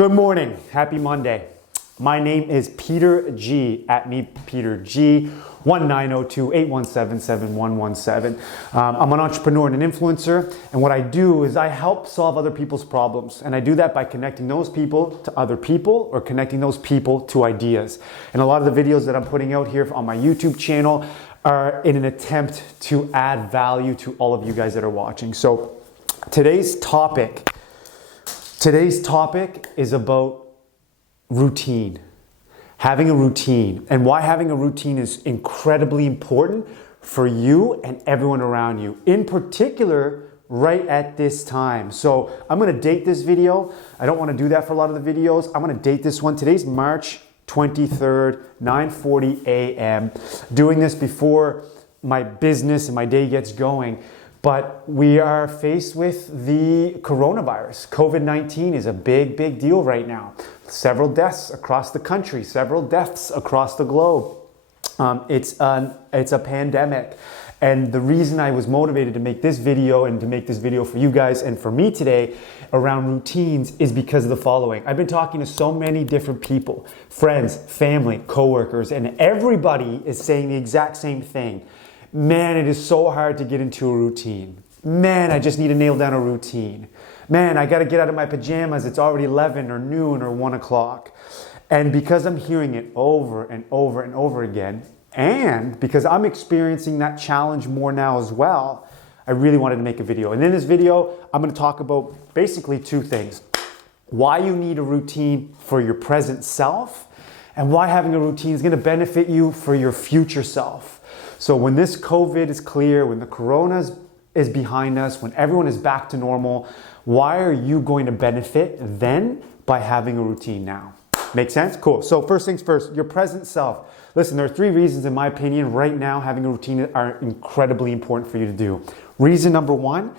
Good morning. Happy Monday. My name is Peter G. At me, Peter G. 1902-817-7117. I'm an entrepreneur and an influencer, and what I do is I help solve other people's problems, and I do that by connecting those people to other people or connecting those people to ideas. And a lot of the videos that I'm putting out here on my YouTube channel are in an attempt to add value to all of you guys that are watching. So today's topic is about routine. Having a routine, and why having a routine is incredibly important for you and everyone around you, in particular right at this time. So I'm going to date this video. I don't want to do that for a lot of the videos. I'm going to date this one. Today's March 23rd, 9:40 a.m. Doing this before my business and my day gets going. But we are faced with the coronavirus. COVID-19 is a big, big deal right now. Several deaths across the country, several deaths across the globe. It's a pandemic. And the reason I was motivated to make this video and to make this video for you guys and for me today around routines is because of the following. I've been talking to so many different people, friends, family, coworkers, and everybody is saying the exact same thing. Man, it is so hard to get into a routine. Man, I just need to nail down a routine. Man, I got to get out of my pajamas. It's already 11 or noon or 1 o'clock. And because I'm hearing it over and over and over again, and because I'm experiencing that challenge more now as well, I really wanted to make a video. And in this video, I'm going to talk about basically two things. Why you need a routine for your present self, and why having a routine is going to benefit you for your future self. So when this COVID is clear, when the corona is behind us, when everyone is back to normal, why are you going to benefit then by having a routine now? Make sense? Cool. So first things first, your present self. Listen, there are three reasons, in my opinion, right now having a routine are incredibly important for you to do. Reason number one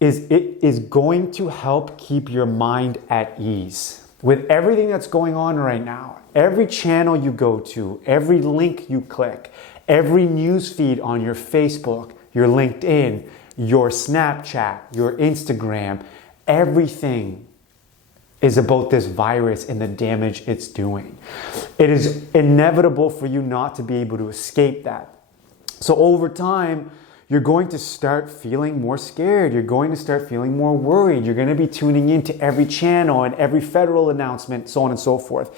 is it is going to help keep your mind at ease. With everything that's going on right now, every channel you go to, every link you click, every news feed on your Facebook, your LinkedIn, your Snapchat, your Instagram, everything is about this virus and the damage it's doing. It is inevitable for you not to be able to escape that. So over time, you're going to start feeling more scared. You're going to start feeling more worried. You're going to be tuning into every channel and every federal announcement, so on and so forth.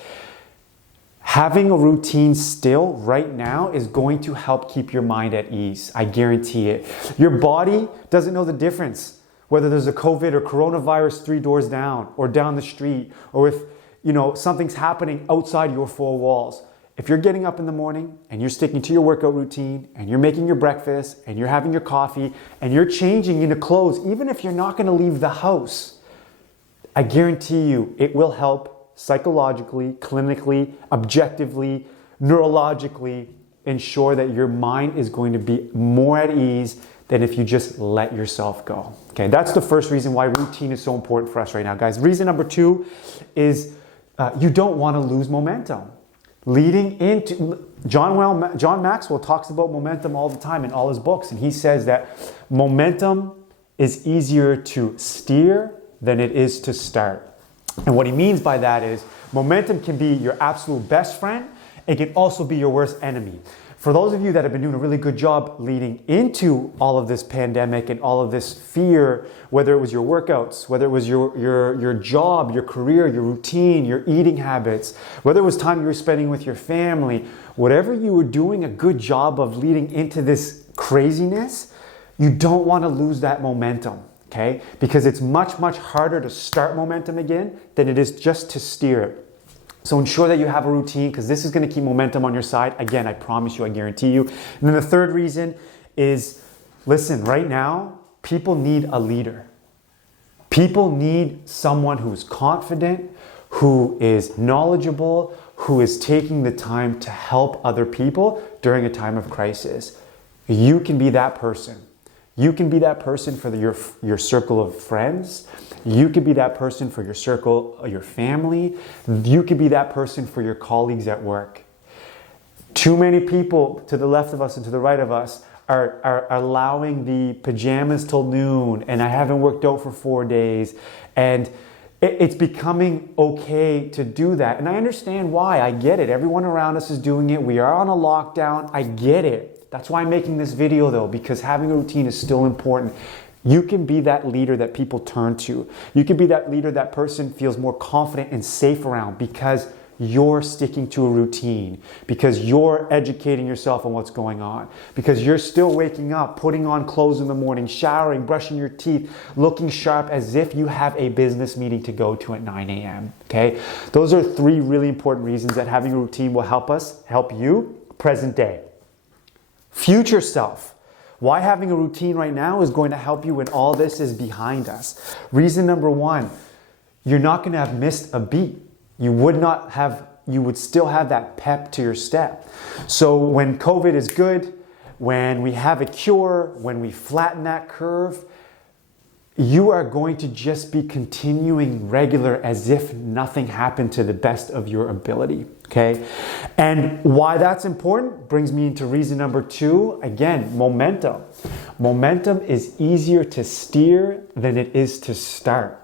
Having a routine still right now is going to help keep your mind at ease. I guarantee it. Your body doesn't know the difference whether there's a COVID or coronavirus 3 doors down or down the street, or if something's happening outside your 4 walls. If you're getting up in the morning and you're sticking to your workout routine and you're making your breakfast and you're having your coffee and you're changing into clothes, even if you're not going to leave the house, I guarantee you it will help psychologically, clinically, objectively, neurologically ensure that your mind is going to be more at ease than if you just let yourself go. Okay, that's the first reason why routine is so important for us right now, guys. Reason number two is you don't want to lose momentum. Leading into John Maxwell talks about momentum all the time in all his books, and he says that momentum is easier to steer than it is to start. And what he means by that is momentum can be your absolute best friend. It can also be your worst enemy. For those of you that have been doing a really good job leading into all of this pandemic and all of this fear, whether it was your workouts, whether it was your job, your career, your routine, your eating habits, whether it was time you were spending with your family, whatever you were doing a good job of leading into this craziness, you don't want to lose that momentum. Okay? Because it's much, much harder to start momentum again than it is just to steer it. So ensure that you have a routine, because this is going to keep momentum on your side. Again, I promise you, I guarantee you. And then the third reason is, listen, right now, people need a leader. People need someone who's confident, who is knowledgeable, who is taking the time to help other people during a time of crisis. You can be that person. You can be that person for your circle of friends. You can be that person for your circle, your family. You can be that person for your colleagues at work. Too many people to the left of us and to the right of us are allowing the pajamas till noon, and I haven't worked out for 4 days, and It's becoming okay to do that. And I understand why. I get it. Everyone around us is doing it. We are on a lockdown. I get it. That's why I'm making this video though, because having a routine is still important. You can be that leader that people turn to. You can be that leader that person feels more confident and safe around because you're sticking to a routine, because you're educating yourself on what's going on, because you're still waking up, putting on clothes in the morning, showering, brushing your teeth, looking sharp as if you have a business meeting to go to at 9 a.m. Okay? Those are 3 really important reasons that having a routine will help you present day. Future self. Why having a routine right now is going to help you when all this is behind us. Reason number 1, you're not going to have missed a beat. You would still have that pep to your step. So when COVID is good, when we have a cure, when we flatten that curve, you are going to just be continuing regular as if nothing happened to the best of your ability, okay? And why that's important brings me into reason number 2. Again, momentum. Momentum is easier to steer than it is to start.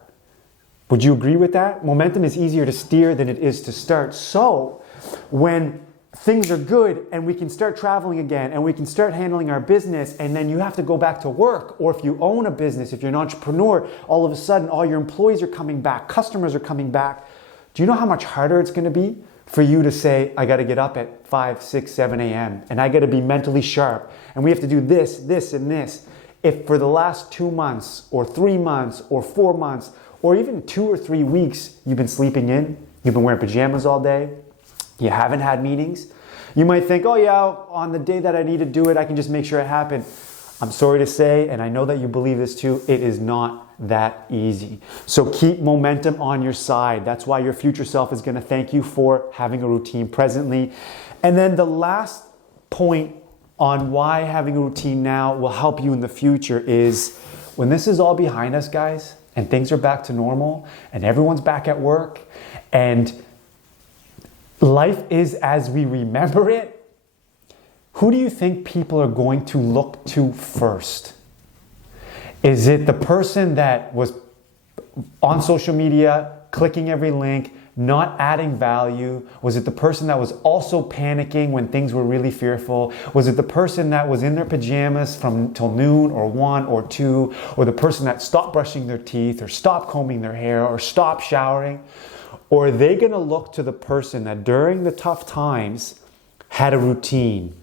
Would you agree with that? Momentum is easier to steer than it is to start. So when things are good and we can start traveling again and we can start handling our business, and then you have to go back to work, or if you own a business, if you're an entrepreneur, all of a sudden all your employees are coming back, customers are coming back. Do you know how much harder it's going to be for you to say, I got to get up at 5, 6, 7 a.m. and I got to be mentally sharp and we have to do this, this, and this. If for the last 2 months or 3 months or 4 months or even 2 or 3 weeks you've been sleeping in, you've been wearing pajamas all day, you haven't had meetings, you might think, oh yeah, on the day that I need to do it, I can just make sure it happened. I'm sorry to say, and I know that you believe this too, it is not that easy. So keep momentum on your side. That's why your future self is going to thank you for having a routine presently. And then the last point on why having a routine now will help you in the future is when this is all behind us, guys, and things are back to normal and everyone's back at work and life is as we remember it, who do you think people are going to look to first? Is it the person that was on social media, clicking every link, not adding value? Was it the person that was also panicking when things were really fearful? Was it the person that was in their pajamas from till noon or 1 or 2? Or the person that stopped brushing their teeth or stopped combing their hair or stopped showering? Or are they going to look to the person that during the tough times had a routine,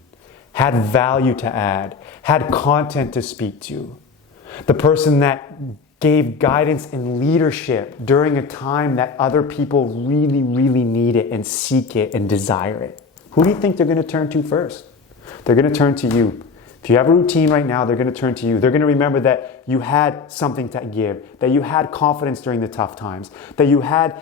had value to add, had content to speak to? The person that gave guidance and leadership during a time that other people really, really need it and seek it and desire it. Who do you think they're going to turn to first? They're going to turn to you. If you have a routine right now, they're going to turn to you. They're going to remember that you had something to give, that you had confidence during the tough times, that you had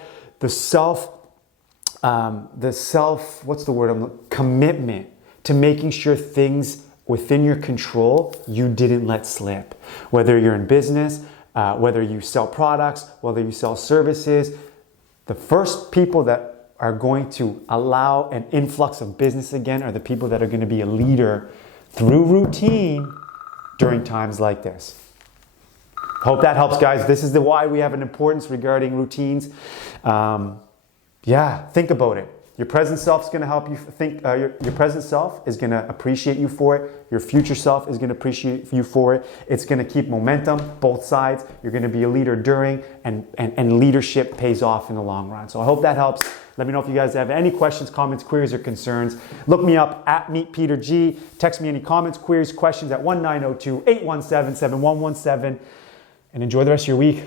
commitment to making sure things within your control you didn't let slip. Whether you're in business, whether you sell products, whether you sell services, the first people that are going to allow an influx of business again are the people that are going to be a leader through routine during times like this. Hope that helps, guys. This is the why we have an importance regarding routines. Think about it. Your present self is going to help you think. Your present self is going to appreciate you for it. Your future self is going to appreciate you for it. It's going to keep momentum, both sides. You're going to be a leader during, and leadership pays off in the long run. So I hope that helps. Let me know if you guys have any questions, comments, queries, or concerns. Look me up at MeetPeterG. Text me any comments, queries, questions at 1902-817-7117. And enjoy the rest of your week.